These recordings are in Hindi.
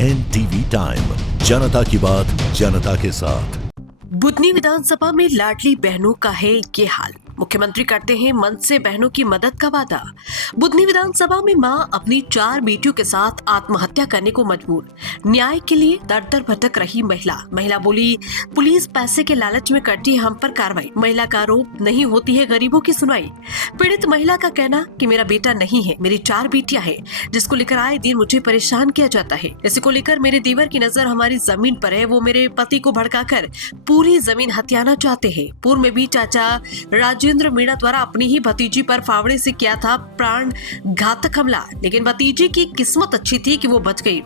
NTV टाइम, जनता की बात जनता के साथ। बुधनी विधानसभा में लाडली बहनों का है ये हाल। मुख्यमंत्री करते हैं मंच से बहनों की मदद का वादा। बुधनी विधानसभा में मां अपनी 4 बेटियों के साथ आत्महत्या करने को मजबूर। न्याय के लिए दर दर भटक रही महिला बोली, पुलिस पैसे के लालच में करती है हम पर कार्रवाई। महिला का आरोप, नहीं होती है गरीबों की सुनवाई। पीड़ित महिला का कहना कि मेरा बेटा नहीं है, मेरी 4 बेटियां हैं, जिसको लेकर आए दिन मुझे परेशान किया जाता है। इसी को लेकर मेरे देवर की नजर हमारी जमीन पर है। वो मेरे पति को भड़काकर पूरी जमीन हथियाना चाहते हैं। पूर्व में भी चाचा राजेंद्र मीणा द्वारा अपनी ही भतीजी पर फावड़े से किया था प्राण घातक हमला, लेकिन भतीजी की किस्मत अच्छी थी कि वो बच गई।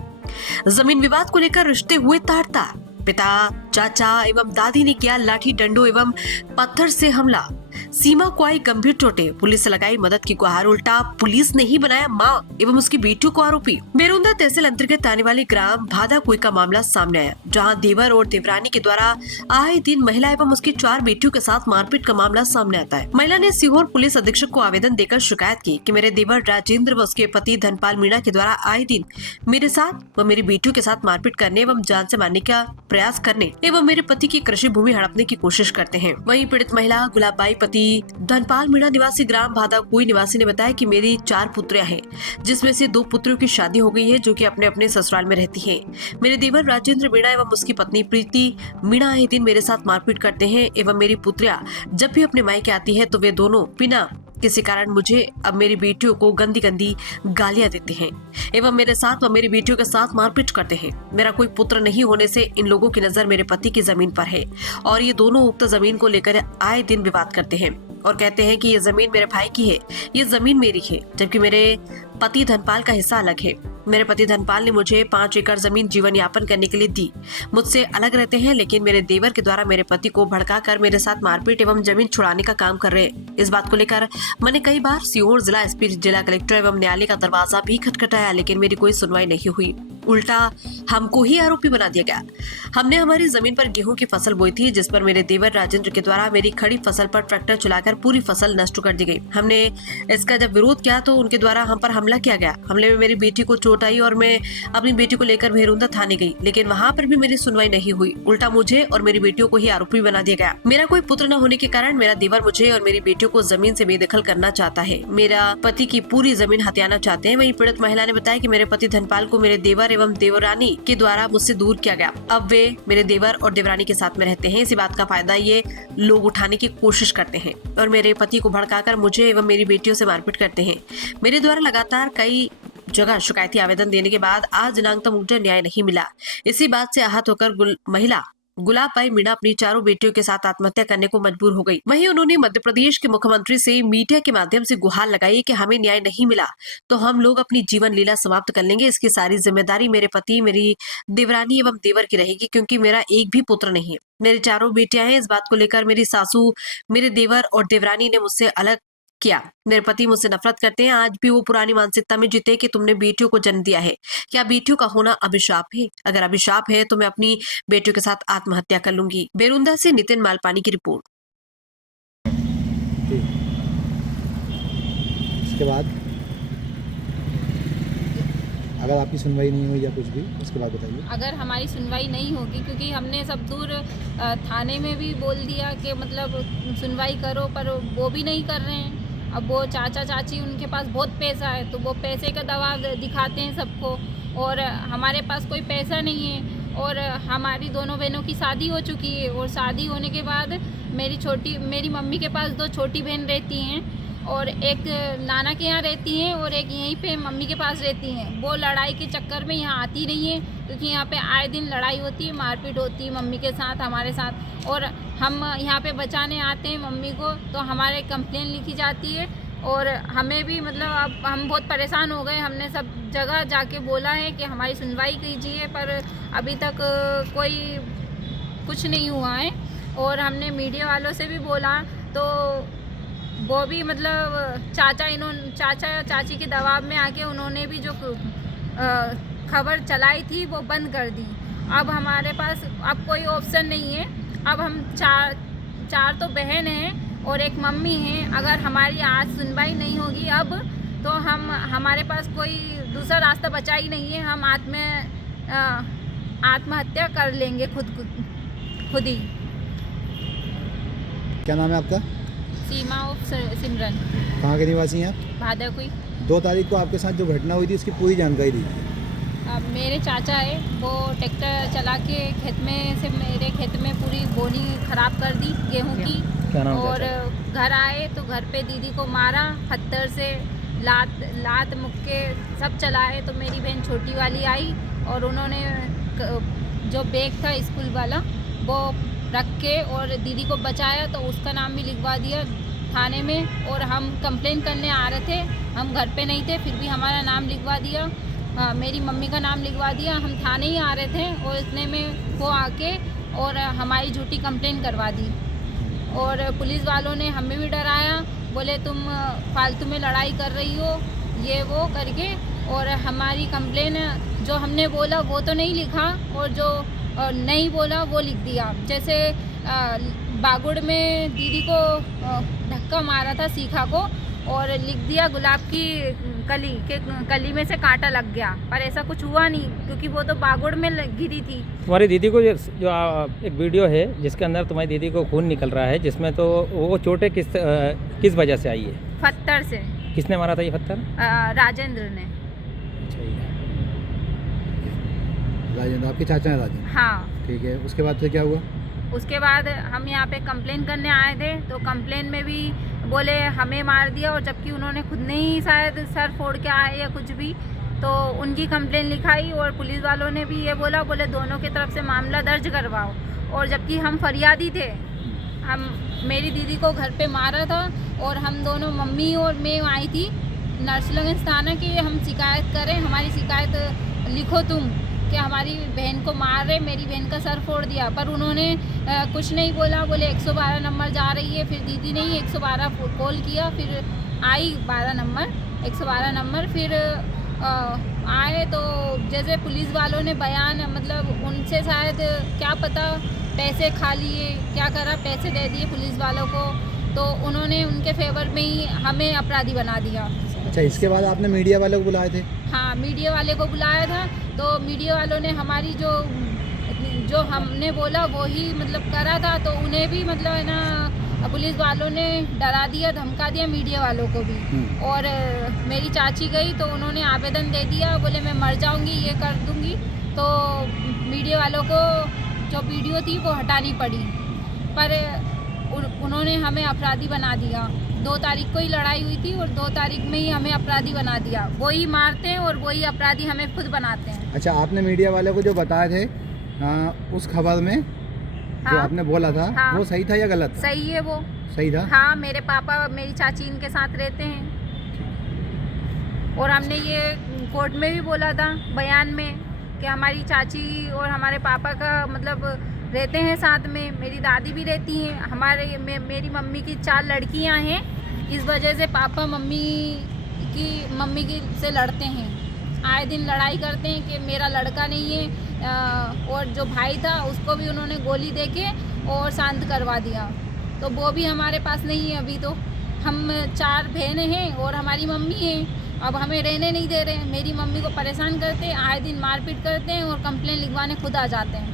जमीन विवाद को लेकर रिश्ते हुए तार-तार। पिता, चाचा एवं दादी ने किया लाठी डंडों एवं पत्थर से हमला। सीमा को आई गंभीर चोटें। पुलिस से लगाई मदद की गुहार, उल्टा पुलिस ने ही बनाया मां एवं उसकी बेटियों को आरोपी। बेरुंदा तहसील अंतर्गत आने वाले ग्राम भादाकुई का मामला सामने आया, जहां देवर और देवरानी के द्वारा आए दिन महिला एवं उसकी 4 बेटियों के साथ मारपीट का मामला सामने आता है। महिला ने सीहोर पुलिस अधीक्षक को आवेदन देकर शिकायत की कि मेरे देवर राजेंद्र व उसके पति धनपाल मीणा के द्वारा आए दिन मेरे साथ व मेरी बेटियों के साथ मारपीट करने एवं जान से मारने का प्रयास करने एवं मेरे पति की कृषि भूमि हड़पने की कोशिश करते हैं। वहीं पीड़ित महिला गुलाबबाई पति धनपाल मीणा निवासी ग्राम भादाकुई निवासी ने बताया कि मेरी 4 पुत्रियां हैं, जिसमें से 2 पुत्रियों की शादी हो गई है, जो कि अपने अपने ससुराल में रहती हैं। मेरे देवर राजेंद्र मीणा एवं उसकी पत्नी प्रीति मीणा आए दिन मेरे साथ मारपीट करते हैं एवं मेरी पुत्रियां जब भी अपने मायके आती है तो वे दोनों बिना किसी कारण मुझे अब मेरी बेटियों को गंदी गंदी गालियां देते हैं एवं मेरे साथ व मेरी बेटियों के साथ मारपीट करते हैं। मेरा कोई पुत्र नहीं होने से इन लोगों की नजर मेरे पति की जमीन पर है और ये दोनों उक्त जमीन को लेकर आए दिन विवाद करते हैं और कहते हैं कि ये जमीन मेरे भाई की है, ये जमीन मेरी है, जबकि मेरे पति धनपाल का हिस्सा अलग है। मेरे पति धनपाल ने मुझे 5 एकड़ जमीन जीवन यापन करने के लिए दी। मुझसे अलग रहते हैं, लेकिन मेरे देवर के द्वारा मेरे पति को भड़काकर मेरे साथ मारपीट एवं जमीन छुड़ाने का काम कर रहे हैं। इस बात को लेकर मैंने कई बार सीहोर जिला एसपी, जिला कलेक्टर एवं न्यायालय का दरवाजा भी खटखटाया, लेकिन मेरी कोई सुनवाई नहीं हुई। उल्टा हमको ही आरोपी बना दिया गया। हमने हमारी जमीन पर गेहूं की फसल बोई थी, जिस पर मेरे देवर राजेंद्र के द्वारा मेरी खड़ी फसल पर ट्रैक्टर चलाकर पूरी फसल नष्ट कर दी गई। हमने इसका जब विरोध किया तो उनके द्वारा हम पर हमला किया गया। हमले में मेरी बेटी को चोट आई और मैं अपनी बेटी को लेकर बेरुंदा थाने गई, लेकिन वहां पर भी मेरी सुनवाई नहीं हुई। उल्टा मुझे और मेरी बेटियों को ही आरोपी बना दिया गया। मेरा कोई पुत्र न होने के कारण मेरा देवर मुझे और मेरी बेटियों को जमीन से बेदखल करना चाहता है। मेरा पति की पूरी जमीन हथियाना चाहते हैं। वहीं पीड़ित महिला ने बताया कि मेरे पति धनपाल को मेरे देवर एवं देवरानी के द्वारा मुझसे दूर किया गया। अब वे मेरे देवर और देवरानी के साथ में रहते हैं। इसी बात का फायदा ये लोग उठाने की कोशिश करते हैं और मेरे पति को भड़काकर मुझे एवं मेरी बेटियों से मारपीट करते हैं। मेरे द्वारा लगातार कई जगह शिकायती आवेदन देने के बाद आज दिनांक तक मुझे न्याय नहीं मिला। इसी बात से आहत होकर महिला गुलाबबाई मीणा अपनी 4 बेटियों के साथ आत्महत्या करने को मजबूर हो गई। वहीं उन्होंने मध्य प्रदेश के मुख्यमंत्री से मीडिया के माध्यम से गुहार लगाई कि हमें न्याय नहीं मिला तो हम लोग अपनी जीवन लीला समाप्त कर लेंगे। इसकी सारी जिम्मेदारी मेरे पति, मेरी देवरानी एवं देवर की रहेगी, क्योंकि मेरा एक भी पुत्र नहीं है। मेरी 4 बेटियां हैं। इस बात को लेकर मेरी सासू, मेरे देवर और देवरानी ने मुझसे अलग किया। मेरे पति मुझसे नफरत करते हैं। आज भी वो पुरानी मानसिकता में जीते कि तुमने बेटियों को जन्म दिया है। क्या बेटियों का होना अभिशाप है? अगर अभिशाप है तो मैं अपनी बेटियों के साथ आत्महत्या कर लूंगी। बेरुंदा से नितिन मालपानी की रिपोर्ट। इसके बाद अगर आपकी सुनवाई नहीं हुई या कुछ भी, उसके बाद बताइए। अगर हमारी सुनवाई नहीं होगी, क्योंकि हमने सब दूर थाने में भी बोल दिया कि मतलब सुनवाई करो, पर वो भी नहीं कर रहे हैं। अब वो चाचा चाची, उनके पास बहुत पैसा है तो वो पैसे का दबाव दिखाते हैं सबको, और हमारे पास कोई पैसा नहीं है। और हमारी दोनों बहनों की शादी हो चुकी है और शादी होने के बाद मेरी मम्मी के पास 2 छोटी बहन रहती हैं और एक नाना के यहाँ रहती हैं और एक यहीं पे मम्मी के पास रहती हैं। वो लड़ाई के चक्कर में यहाँ आती नहीं है, क्योंकि यहाँ पे आए दिन लड़ाई होती है, मारपीट होती है मम्मी के साथ, हमारे साथ। और हम यहाँ पे बचाने आते हैं मम्मी को तो हमारे कंप्लेन लिखी जाती है और हमें भी मतलब अब हम बहुत परेशान हो गए। हमने सब जगह जाके बोला है कि हमारी सुनवाई कीजिए, पर अभी तक कोई कुछ नहीं हुआ है। और हमने मीडिया वालों से भी बोला तो वो भी मतलब चाचा चाची के दबाव में आके उन्होंने भी जो खबर चलाई थी वो बंद कर दी। अब हमारे पास अब कोई ऑप्शन नहीं है। अब हम चार तो बहन हैं और एक मम्मी हैं। अगर हमारी आज सुनवाई नहीं होगी अब तो हमारे पास कोई दूसरा रास्ता बचा ही नहीं है। हम आत्महत्या कर लेंगे खुद ही। क्या नाम है आपका? सीमा उफ सिमरन, कहाँ के निवासी हैं आप? भादा कोई। 2 तारीख को आपके साथ जो घटना हुई थी उसकी पूरी जानकारी दीजिए। मेरे चाचा है, वो ट्रैक्टर चला के खेत में से मेरे खेत में पूरी बोनी ख़राब कर दी गेहूं की। क्या नाम और घर आए तो घर पे दीदी को मारा पत्थर से, लात मुक्के सब चलाए। तो मेरी बहन छोटी वाली आई और उन्होंने जो बैग था स्कूल वाला वो रख के और दीदी को बचाया। तो उसका नाम भी लिखवा दिया थाने में। और हम कंप्लेन करने आ रहे थे, हम घर पे नहीं थे, फिर भी हमारा नाम लिखवा दिया। मेरी मम्मी का नाम लिखवा दिया। हम थाने ही आ रहे थे और इतने में वो आके और हमारी झूठी कंप्लेन करवा दी। और पुलिस वालों ने हमें भी डराया, बोले तुम फालतू में लड़ाई कर रही हो, ये वो करके। और हमारी कंप्लेन जो हमने बोला वो तो नहीं लिखा और जो नहीं बोला वो लिख दिया। जैसे बागुड़ में दीदी को धक्का मारा था सीखा को और लिख दिया गुलाब की कली में से कांटा लग गया, पर ऐसा कुछ हुआ नहीं क्योंकि वो तो बागुड़ में गिरी थी। तुम्हारी दीदी को जो एक वीडियो है जिसके अंदर तुम्हारी दीदी को खून निकल रहा है, जिसमें तो वो चोटें किस वजह से आई है? पत्थर से। किसने मारा था ये पत्थर? राजेंद्र ने। राजेंद्र आपके चाचा हैं? राजेंद्र, हाँ ठीक है। उसके बाद फिर क्या हुआ? उसके बाद हम यहाँ पे कंप्लेन करने आए थे तो कंप्लेन में भी बोले हमें मार दिया, और जबकि उन्होंने खुद ने ही शायद सर फोड़ के आए या कुछ भी। तो उनकी कंप्लेन लिखाई और पुलिस वालों ने भी ये बोले दोनों की तरफ से मामला दर्ज करवाओ। और जबकि हम फरियादी थे, हम मेरी दीदी को घर पे मारा था और हम दोनों मम्मी और मैं आई थी नरसिंहगंज थाना की हम शिकायत करें, हमारी शिकायत लिखो तुम कि हमारी बहन को मार रहे, मेरी बहन का सर फोड़ दिया। पर उन्होंने कुछ नहीं बोला, बोले 112 नंबर जा रही है। फिर दीदी ने ही 112 कॉल किया, फिर आई 112 नंबर। फिर आए तो जैसे पुलिस वालों ने बयान मतलब उनसे शायद क्या पता पैसे खा लिए, क्या करा, पैसे दे दिए पुलिस वालों को, तो उन्होंने उनके फेवर में ही हमें अपराधी बना दिया। अच्छा, इसके बाद आपने मीडिया वाले को बुलाए थे? हाँ, मीडिया वाले को बुलाया था। तो मीडिया वालों ने हमारी जो हमने बोला वो ही मतलब करा था। तो उन्हें भी मतलब है ना पुलिस वालों ने डरा दिया, धमका दिया मीडिया वालों को भी। और मेरी चाची गई तो उन्होंने आवेदन दे दिया, बोले मैं मर जाऊंगी, ये कर दूंगी। तो मीडिया वालों को जो वीडियो थी वो हटानी पड़ी, पर उन्होंने हमें अपराधी बना दिया। 2 तारीख को ही लड़ाई हुई थी और 2 तारीख में ही हमें अपराधी बना दिया। वही मारते हैं और वही अपराधी हमें खुद बनाते हैं। अच्छा, आपने मीडिया वाले को जो बताए थे उस खबर में जो आपने बोला था, हाँ, वो सही था या गलत था? सही है, वो सही था। हाँ, मेरे पापा मेरी चाची इनके साथ रहते हैं और हमने ये कोर्ट में भी बोला था बयान में कि हमारी चाची और हमारे पापा का मतलब रहते हैं साथ में, मेरी दादी भी रहती हैं, मेरी मम्मी की 4 लड़कियां हैं। इस वजह से पापा मम्मी की से लड़ते हैं, आए दिन लड़ाई करते हैं कि मेरा लड़का नहीं है। और जो भाई था उसको भी उन्होंने गोली देके और शांत करवा दिया। तो वो भी हमारे पास नहीं है अभी। तो हम 4 बहनें हैं और हमारी मम्मी है, अब हमें रहने नहीं दे रहे हैं। मेरी मम्मी को परेशान करते हैं, आए दिन मारपीट करते हैं और कंप्लेन लिखवाने खुद आ जाते हैं।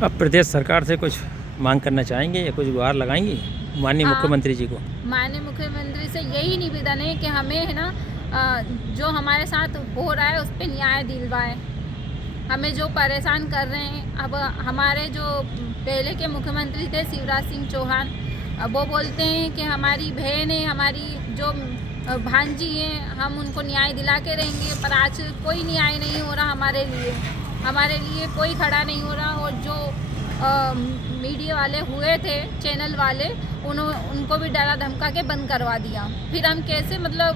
अब प्रदेश सरकार से कुछ मांग करना चाहेंगे या कुछ गुहार लगाएंगी माननीय मुख्यमंत्री जी को? माननीय मुख्यमंत्री से यही निवेदन है कि हमें है ना जो हमारे साथ हो रहा है उस पर न्याय दिलवाए। हमें जो परेशान कर रहे हैं, अब हमारे जो पहले के मुख्यमंत्री थे शिवराज सिंह चौहान, वो बोलते हैं कि हमारी बहन है, हमारी जो भांजी है, हम उनको न्याय दिला के रहेंगे। पर आज कोई न्याय नहीं हो रहा हमारे लिए कोई खड़ा नहीं हो रहा। और जो मीडिया वाले हुए थे, चैनल वाले, उनको भी डरा धमका के बंद करवा दिया। फिर हम कैसे मतलब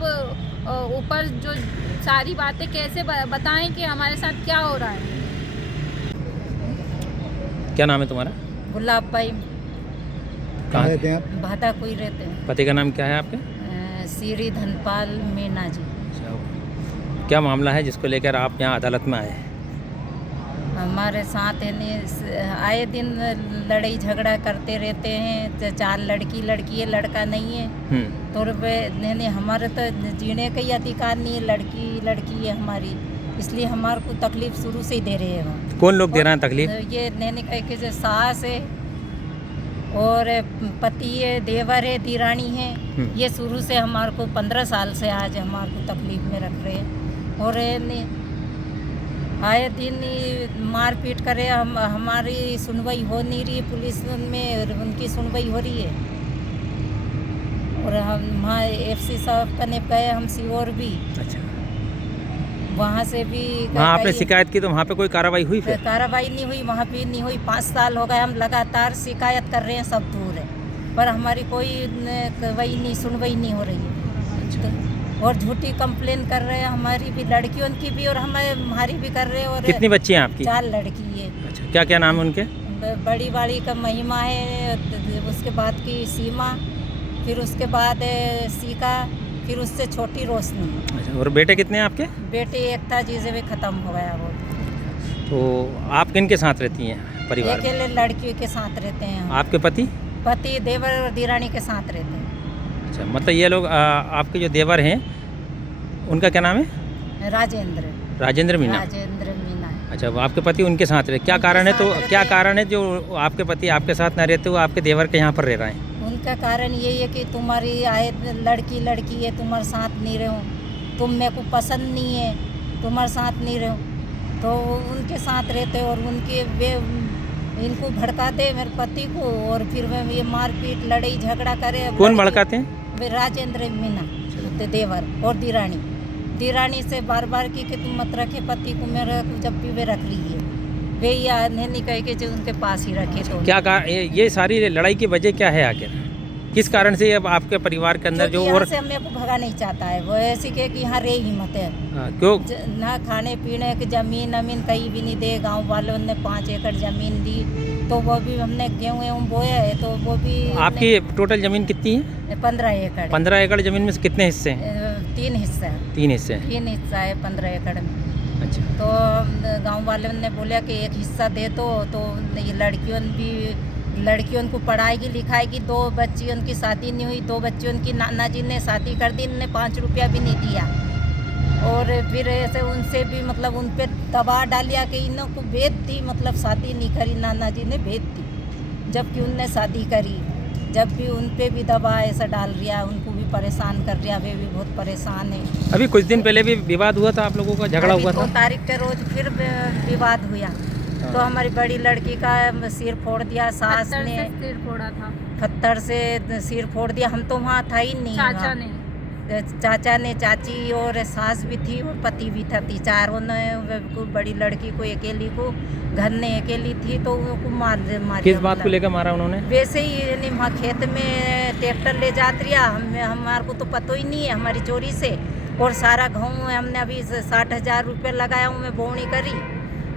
ऊपर जो सारी बातें कैसे बताएं कि हमारे साथ क्या हो रहा है। क्या नाम है तुम्हारा? गुलाब भाई। कहाँ रहते हैं आप? भादा कोई रहते हैं। पति का नाम क्या है आपके? श्री धनपाल मीना जी। क्या मामला है जिसको लेकर आप यहाँ अदालत में आए? हमारे साथ आए दिन लड़ाई झगड़ा करते रहते हैं। 4 लड़की है, लड़का नहीं है। तो हमारे तो जीने का ही अधिकार नहीं है, लड़की है हमारी। इसलिए हमारे को तकलीफ शुरू से ही दे रहे हैं वो। कौन लोग दे रहे हैं तकलीफ? ये नैनी कह के जो सास है और पति है, देवर है, दिरानी है, ये शुरू से हमारे को 15 साल से आज हमारे को तकलीफ में रख रहे हैं। और आए दिन मारपीट करे, हमारी सुनवाई हो नहीं रही, पुलिस में उनकी सुनवाई हो रही है। और हम वहाँ FC साहब कने गए, हम सीओर भी, अच्छा, वहाँ से भी वहाँ आपने शिकायत की तो वहाँ पे कोई कार्रवाई हुई फिर? कार्रवाई नहीं हुई, वहाँ भी नहीं हुई। 5 साल हो गए हम लगातार शिकायत कर रहे हैं, सब दूर है, पर हमारी कोई कार्रवाई नहीं, सुनवाई नहीं हो रही है। तो और झूठी कंप्लेन कर रहे हैं, हमारी भी, लड़कियों की भी और हमारी भी कर रहे हैं। और कितनी बच्ची हैं आपकी? 4 लड़की है। अच्छा, क्या क्या नाम है उनके? बड़ी वाली का महिमा है, उसके बाद की सीमा, फिर उसके बाद सीका, फिर उससे छोटी रोशनी। अच्छा, और बेटे कितने हैं आपके? बेटे एक था जिसे भी ख़त्म हो गया वो। तो आप किन के साथ रहती हैं परिवार में? अकेले लड़कियों के साथ रहते हैं हम। आपके पति? पति देवर और दिरानी के साथ रहते हैं। अच्छा, मतलब ये लोग आपके जो देवर हैं उनका क्या नाम है? राजेंद्र मीना। राजेंद्र मीना। अच्छा, वो आपके पति उनके साथ रहे, क्या कारण है? तो क्या कारण है जो आपके पति आपके साथ न रहते, वो आपके देवर के यहाँ पर रह रहे हैं? उनका कारण यही है कि तुम्हारी आए लड़की है, तुम्हारे साथ नहीं रहो, तुम मेरे को पसंद नहीं है, तुम्हारे साथ नहीं रहो, तो उनके साथ रहते और उनके वे इनको भड़काते मेरे पति को, और फिर वे ये मारपीट लड़ाई झगड़ा करे। कौन भड़काते हैं? वे राजेंद्र मीना देवर और दिरानी से बार बार की कि तुम मत रखे पति को, मेरे जब भी वे रख ली है, वे या नहीं कह के जो उनके पास ही रखे। तो क्या ये सारी लड़ाई की वजह क्या है आखिर? किस कारण से अब आपके परिवार के अंदर जो और से मेरे को भगा नहीं चाहता है, वो ऐसी के कि यहाँ रे ही मत है। क्यों? ना खाने पीने की जमीन कहीं भी नहीं दे, गांव वालों ने 5 एकड़ जमीन दी, तो वो भी हमने गेहूँ बोया है, तो वो भी। आपकी टोटल जमीन कितनी है? 15 एकड़। 15 एकड़ जमीन में से कितने हिस्से हैं? 3 हिस्सा है। 3 हिस्से? 3 हिस्सा है 15 एकड़ में। अच्छा, तो गांव वालों ने बोला कि एक हिस्सा दे तो ये लड़कियों को पढ़ाएगी लिखाएगी। 2 बच्चियों की शादी नहीं हुई, 2 बच्चियों की नाना जी ने शादी कर दी, इनने 5 रुपया भी नहीं दिया। और फिर ऐसे उनसे भी मतलब उन पर दबाव डालिया कि इन्हों को भेज दी, मतलब शादी नहीं करी, नाना जी ने भेज दी, जबकि उनने शादी करी, जब भी उन पे भी दबाव ऐसा डाल रिया, उनको भी परेशान कर रिया, वे भी बहुत परेशान है। अभी कुछ दिन पहले भी विवाद हुआ था, आप लोगों का झगड़ा हुआ था? 2 तारीख के रोज फिर विवाद हुआ, तो हमारी बड़ी लड़की का सिर फोड़ दिया, सास ने सिर फोड़ा था, पत्थर से सिर फोड़ दिया। हम तो वहाँ था ही नहीं, चाचा ने, चाची और सास भी थी और पति भी था, चारों ने बड़ी लड़की को अकेली को घर ने अकेली थी, तो उनको मार। किस बात को लेकर मारा उन्होंने? वैसे ही वहाँ खेत में ट्रैक्टर ले जात रिया, हमारे को तो पता ही नहीं है, हमारी चोरी से। और सारा गेहूँ हमने अभी 60,000 रुपये लगाया हूँ, मैं बोवनी करी,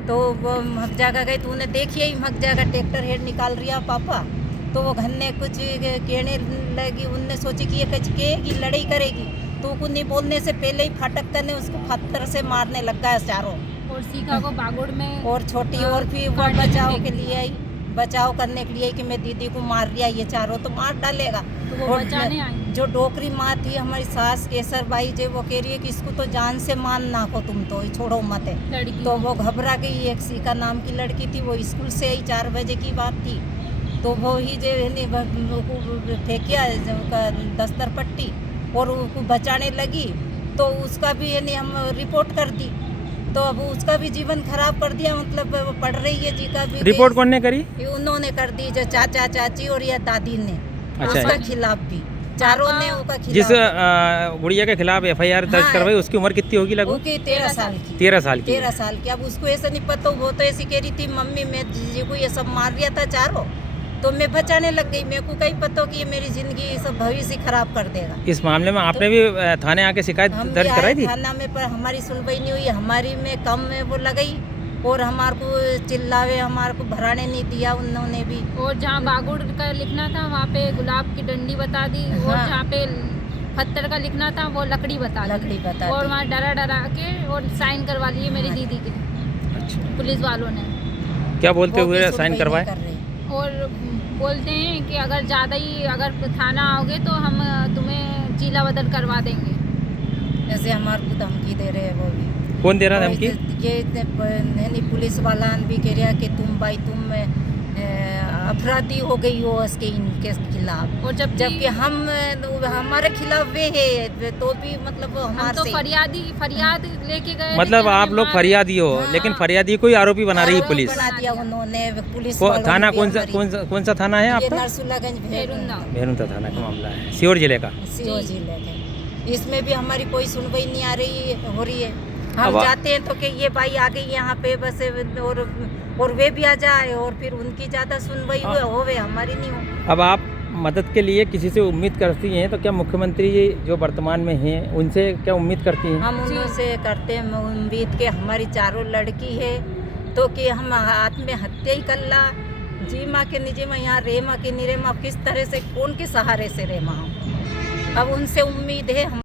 तो वो मक जागा गई, तो उन्हें देखिए ही मक जागा ट्रैक्टर हेड निकाल रिया पापा, तो वो घर ने कुछ कहने लगी, उनने सोची कि ये कुछ कहेगी, लड़ाई करेगी, तो उनको नहीं बोलने से पहले ही फाटक करने उसको पत्थर से मारने लग गया चारों। और सीखा को बागुड़ में, और छोटी और भी वो बचाव के लिए आई, बचाव करने के लिए कि मैं दीदी को मार लिया, ये चारों तो मार डालेगा। तो वो बचाने आई। जो डोकरी माँ थी हमारी सास केसर बाई, जो वो कह रही है कि इसको तो जान से मान नाको तुम, तो छोड़ो मत है। तो वो घबरा गई, एक सीका नाम की लड़की थी, वो स्कूल से आई, 4 बजे की बात थी, तो वो ही जो फेंकिया दस्तर पट्टी और उसको बचाने लगी, तो उसका भी हम रिपोर्ट कर दी, तो अब उसका भी जीवन खराब कर दिया, मतलब वो पढ़ रही है जी का भी। रिपोर्ट कौन ने करी? उन्होंने कर दी, जो चाचा चाची और या दादी ने। अच्छा, उसका खिलाफ भी चारों ने उसका खिलाफ। जिस गुड़िया के खिलाफ FIR दर्ज करवाई, उसकी उम्र कितनी होगी लगभग? 13 साल की। 13 साल की। 13 साल की। अब उसको ऐसा नहीं पता, वो तो ऐसी कह रही थी मम्मी मैं जीजी को ये सब मार दिया था चारों, तो मैं बचाने लग गई, मेरे को कहीं पता कि ये मेरी जिंदगी सब भविष्य खराब कर देगा। इस मामले में आपने भी थाने आके शिकायत दर्ज कराई थी? थाना में, पर हमारी सुनवाई नहीं हुई, हमारी में कम में वो लगाई और हमारे को चिल्लावे, हमारे को भराने नहीं दिया उन्होंने भी। और जहाँ बागुड़ का लिखना था वहाँ पे गुलाब की डंडी बता दी, और जहाँ पे पत्थर का लिखना था वो लकड़ी बता दी, और वहाँ डरा के और साइन करवा लिए मेरी दीदी के। अच्छा, पुलिस वालों ने क्या बोलते हुए साइन करवाए? और बोलते हैं कि अगर ज़्यादा ही अगर थाना आओगे तो हम तुम्हें जिला बदल करवा देंगे। ऐसे हमारे को धमकी दे रहे हैं वो भी। कौन दे रहा है धमकी? ये पुलिस वाला भी कह रहा कि तुम अपराधी हो गई हो उसके इनके खिलाफ, और जबकि हमारे खिलाफ वे है तो भी मतलब हम हमारे तो से फरियाद लेके गए, मतलब आप लोग फरियादी हो, हाँ। लेकिन फरियादी को ही आरोपी बना रही है पुलिस। बना दिया उन्होंने पुलिस थाना वालों कौन सा थाना है ये आपका? नरसुल्लागंज भेरुंदा। भेरुंदा थाना का मामला है, सीहोर जिले का। सीओ जिले के। इसमें भी हमारी कोई सुनवाई नहीं आ रही हो रही है। हम अब जाते हैं तो कि ये भाई आ गई यहाँ पे बस, और वे भी आ जाए और फिर उनकी ज़्यादा सुनवाई होवे, हमारी नहीं हो। अब आप मदद के लिए किसी से उम्मीद करती हैं, तो क्या मुख्यमंत्री जी जो वर्तमान में हैं उनसे क्या उम्मीद करती हैं? हम उनसे करते हैं उम्मीद के हमारी चारों लड़की है तो कि हम आत्महत्या ही कर ला, जी माँ के निजे में यहाँ रे माँ के निरे माँ, किस तरह से कौन के सहारे से रे माँ। अब उनसे उम्मीद है हम